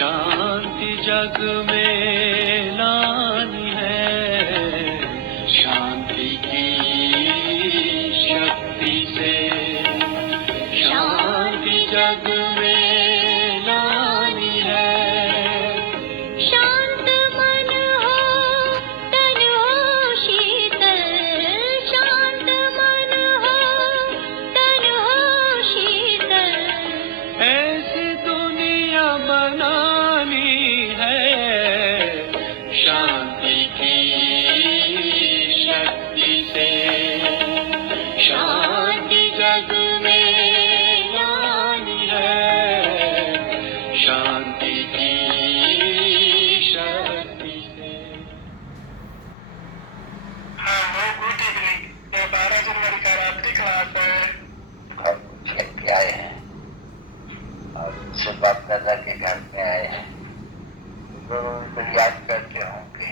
शांति जग में लानी है, शांति की शक्ति से शांति जग में लानी है। शांत मन हो तन हो शीतल, शांत मन हो तन हो शीतल, ऐसी दुनिया बनानी है, शांति की शक्ति से शांति जग में लानी है, शांति की शक्ति से। Hello, good evening. ये 12 जनवरी का रात की क्लास है। और कुछ लेके आए हैं और उनसे बाप दादा के घर में आए हैं। दोनों को याद करते होंगे।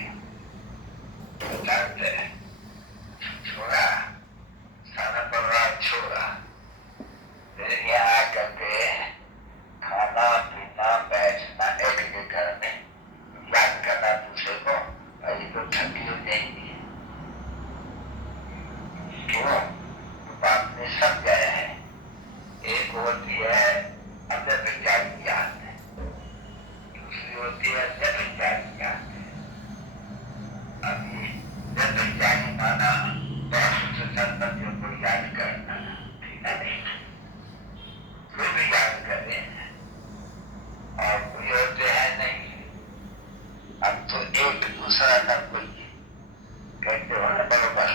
जानते हैं, छोड़ा सारा परिवार छोड़ा, फिर यहाँ आकर के खाना पीना बैठना एक के घर में, याद करना दूसरे को, अभी तो ठंडी हो जाएंगी। क्यों? बाप ने समझाया है। एक होती है अव्यभिचारी याद, दूसरी होती है व्यभिचारी याद। अभी व्यभिचारी माना बहुत से संबंधियों को याद करना, ठीक है नहीं? कोई भी याद करे और कोई होते हैं नहीं। अब तो एक दूसरा न कोई कहते हो ना बरोबर,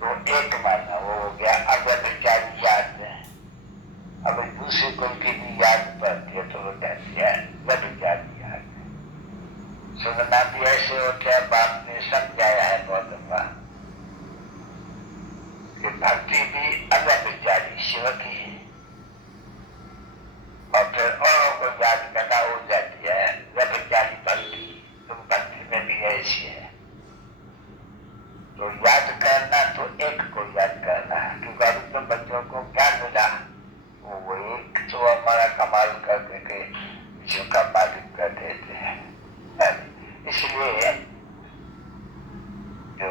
तो एक माना वो हो गया अव्यभिचारी याद है। अब दूसरे कोई की भी याद पड़ती है तो वो कहती है व्यभिचारी याद। सुनना भी ऐसे होता है, बाप ने समझाया है बहुत दफा कि भक्ति भी अव्यभिचारी शिव की है और फिर औरों को याद करना हो जाती है व्यभिचारी भक्ति। तो भक्ति में भी ऐसी है। तो याद करना तो एक को याद करना है, क्योंकि अभी तो बच्चों को क्या मिला, वो एक तो हमारा कमाल कर देते, विश्व का मालिक कर देते हैं। इसलिए जो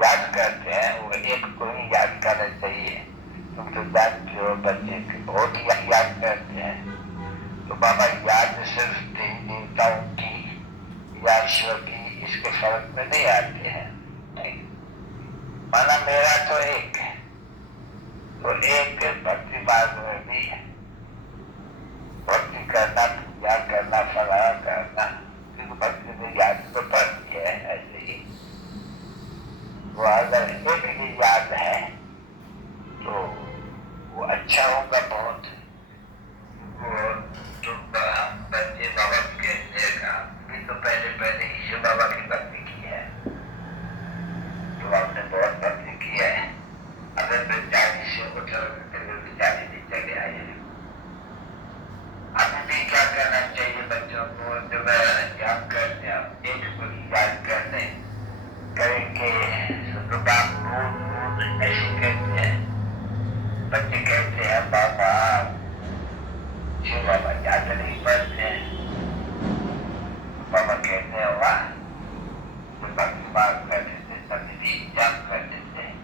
याद करते हैं वो एक को ही याद करना चाहिए। तुम तो जानते हो बच्चे बहुत याद करते हैं। तो बाबा याद सिर्फ देवताओं की या ईश्वर की इसके फर्क में नहीं आते हैं। नहीं माना मेरा तो एक है, तो एक भक्ति मार्ग में भी है। भक्ति करना, पूजा करना, फलाना करना, क्योंकि भक्ति में याद तो पड़ती है। ऐसे ही वो अगर एक ही याद है तो वो अच्छा होगा बहुत। वो जो बच्चे बाबा के देखा भी तो पहले ईश्वर बाबा की भक्ति की है, तो आपने बहुत भक्ति की है। अगर बेचारी से उठल बेचारी भी चले आए हैं। अभी भी क्या करना चाहिए बच्चों को, जब याद करते हैं एक को याद करने करेंगे तो बाप रोज ऐसे कहते हैं। बच्चे कहते हैं बाबा शिव बाबा याद नहीं पड़ते हैं। बाबा कहते हैं वाह, जो भक्ति मार्ग कर देते तभी भी याद कर देते हैं।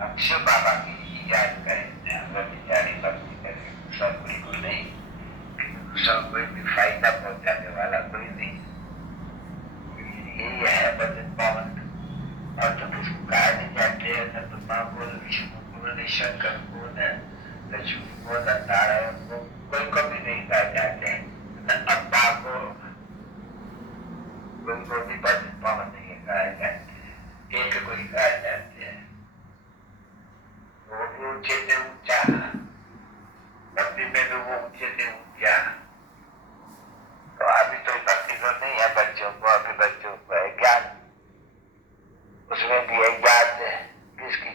अब शिव बाबा की याद करें, अगर बेचारी भक्ति करें, दूसरा कोई को नहीं, दूसरा कोई भी फायदा पहुंचाने वाला कोई नहीं। यही है भजन पावन। और जब उसको कहा नहीं जाते हैं न तो माँ को, विष्णु को, न शंकर को, न लक्ष्मी को, न नारायण को, कोई को भी नहीं कहा जाते हैं, न अब्बा को, कोई को भी भजन पावन नहीं कहा जाते, एक को ही कहा जाते हैं। वो भी ऊंचे से ऊंचा, भक्ति में भी वो ऊंचे से ऊंचा। तो अभी तो भक्ति तो नहीं है बच्चों को, अभी बच्चों को है ज्ञान। उसमें भी है याद किसकी,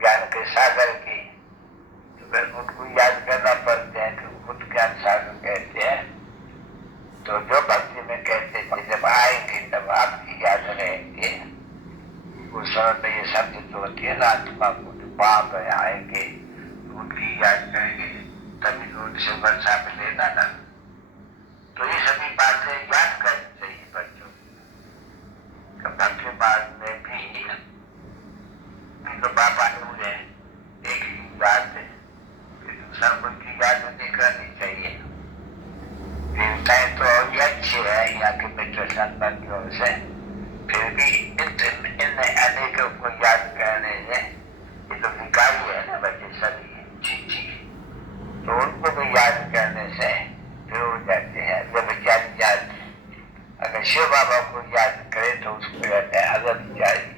ज्ञान के सागर की। तो फिर उनको याद करना पड़ते हैं कि खुद ज्ञान सागर कहते हैं। तो जो भक्ति में कहते हैं जब आएंगे तब आपकी याद रहेंगे। उस समय में ये शब्द जो होती है ना, आत्मा को वहां पर आएंगे, उनकी याद करेंगे, तभी उनसे वर्षा मिले ना। दादा। तो ये सभी बातें याद करनी चाहिए बच्चों को। भक्ति मार्ग में भी तो बाबा ने मुझे एक ही याद है, दूसरा कोई की याद नहीं करनी चाहिए। देवताएं तो और अच्छे है यहाँ के मित्र संबंधियों से, फिर भी इन अनेकों को याद करने से ये तो भिखारी है ना बच्चे सभी जी, तो उनको भी याद करने से फिर हो जाते हैं जब विचारी याद। अगर शिव बाबा को याद करे तो उसको कहते हैं अगर विचारी।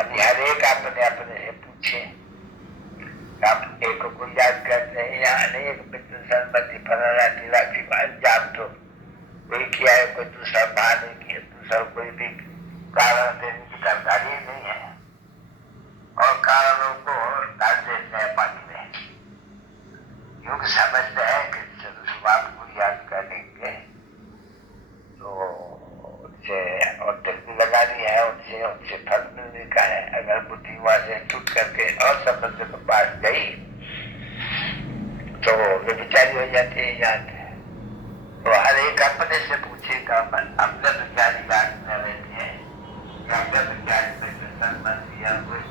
अभी हर एक अपने अपने से पूछे, आप एक को याद करते हैं या अनेक मित्र संबंधी फलाना ढीला अंजाम तो कोई किया है, कोई दूसरा बहाने किया, दूसरा कोई भी कारण देने की जानकारी नहीं है और कारणों को डाल देते हैं पानी में। योग समझते हैं कि बाप को याद करेंगे तो उनसे और दिल भी लगानी है, उनसे फल मिलने का है। अगर बुद्धि वहां से टूट करके और संबंध के पास गई तो वे विचारी हो जाती है याद। तो हर एक अपने से पूछेगा, अपने विचारी याद में रहती है या अपने विचारी में संबंध या कोई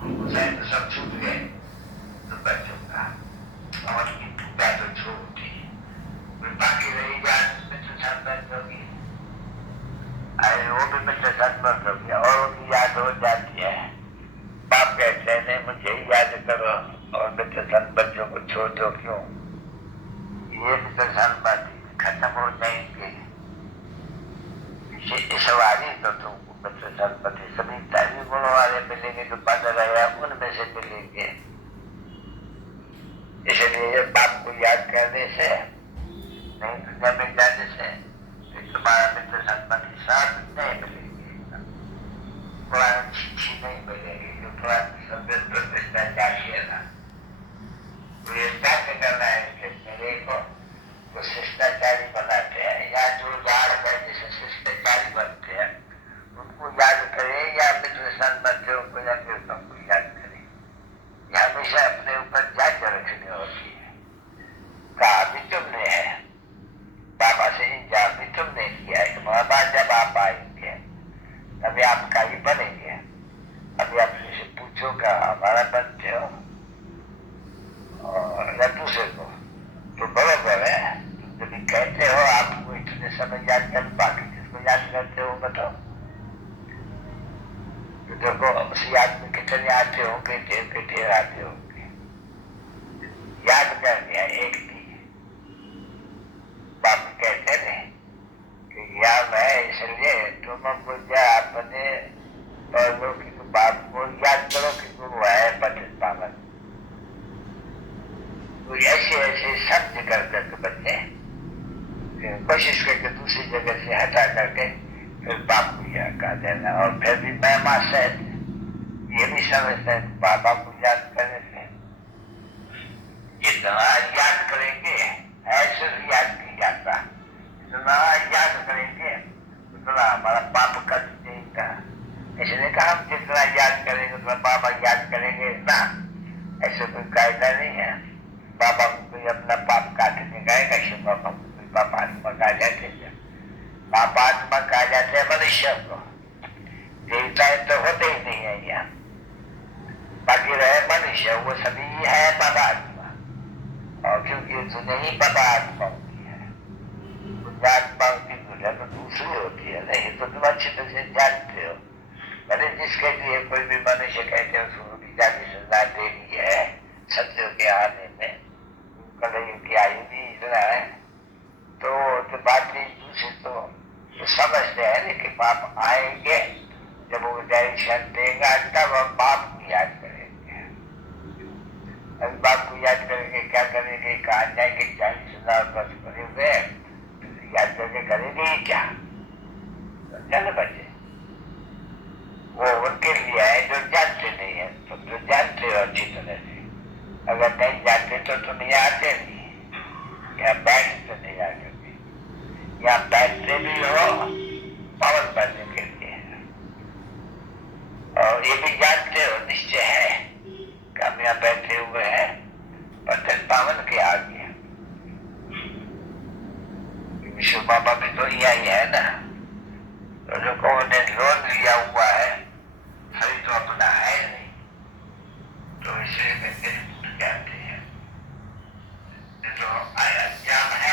गुरु से तो सब छूट गए तो बच्चों का और टूटा तो छोटी बाकी रही याद मित्र संबंध होगी, अरे वो भी मित्र संबंध हो गया और उनकी याद हो जाती है। बाप कहते हैं नहीं मुझे याद करो और मित्र संबंधों को छोड़ दो, क्यों? ये मित्र संबंध खत्म हो जाएंगे। सवारी तो तुमको मित्र संबंधी सभी तारी गुणों वाले मिलेंगे जो बन रहे हैं उनमें से मिलेंगे। इसलिए बाप को याद करने से नहीं दुनिया में जाने से तुम्हारा मित्र संबंधी साथ नहीं मिलेंगे, पुरानी चिट्ठी नहीं मिलेगी जो पुरानी संबंध प्रतिष्ठा जाती है ना। तो ये क्या करना है मेरे को वो शिष्टाचारी बनाते हैं या जो याद है जिसे शिष्टाचारी बनते हैं उनको याद करें या मित्र संबंधियों को या देवताओं को याद करें। यह हमेशा अपने ऊपर जांच रखनी होती है। कहा भी तुमने है बाबा से इंतजार भी तुमने किया है, तुम्हारा बाद जब आप आएंगे तभी आप का ही बनेंगे। अभी अपने से पूछो क्या हमारा बनते हो और या दूसरे को तो बराबर है। जब कहते हो आपको इतने समय याद कर, बाकी जिसको याद करते हो बताओ। तो देखो उसी आदमी कितने आते होंगे, ढेर के ढेर आते होंगे। याद कर दिया एक की बाप कहते थे कि याद है इसलिए तुम मुझे अपने पौधों की बाप को याद करो कि गुरु है पतित पावन। तो ऐसे ऐसे शब्द कर करके बच्चे कोशिश करके दूसरी जगह से हटा करके फिर बाप को याद कर देना। और फिर भी महिमा से ये भी समझते हैं बाबा को याद करने से जितना याद करेंगे ऐसे याद नहीं जाता, जितना याद करेंगे उतना हमारा पाप कट जाएगा। इसलिए कहा हम जितना याद करेंगे उतना बाबा याद करेंगे ना, ऐसे कोई कायदा नहीं है। बाबा को कोई अपना पाप काटने गएगा, शिव बाबा को कोई पापात्मा कहा जाते हैं। पापात्मा कहा जाते हैं मनुष्य को, देवताएं तो होते ही नहीं है यहाँ। बाकी रहे मनुष्य वो सभी है पापात्मा, और क्योंकि दुनिया ही पापात्मा होती है, पुण्यात्मा की दुनिया तो दूसरी होती है। नहीं तो तुम अच्छी तरह से जानते हो। मैंने जिसके लिए कोई भी मनुष्य कहते हैं उसको भी जाने सजा देनी है सत्य के आने में, कलयुग की आयु भी इतना है तो बात नहीं दूसरी तो समझते हैं कि बाप आएंगे जब वो डायरेक्शन देगा तब हम बाप को याद करेंगे। अभी बाप को याद करेंगे क्या करेंगे, कहा जाएंगे 40,000 वर्ष भरे हुए याद करके करेंगे क्या? चलो बच्चे वो उनके लिए है जो जानते नहीं है। तुम तो जानते हो अच्छी तरह से, अगर नहीं जानते तो तुम यहाँ आते नहीं, यहाँ बैठते नहीं आकर के, यहाँ बैठते भी हो पावन बनने के लिए। और ये भी जानते हो निश्चय है कि हम यहाँ बैठे हुए हैं पतित पावन के आगे। विष्णु बाबा भी तो यही है ना। तो जो कौन ने लोन लिया हुआ है सही तो अपना है नहीं, तो इसलिए कहते हैं जो अज्ञान है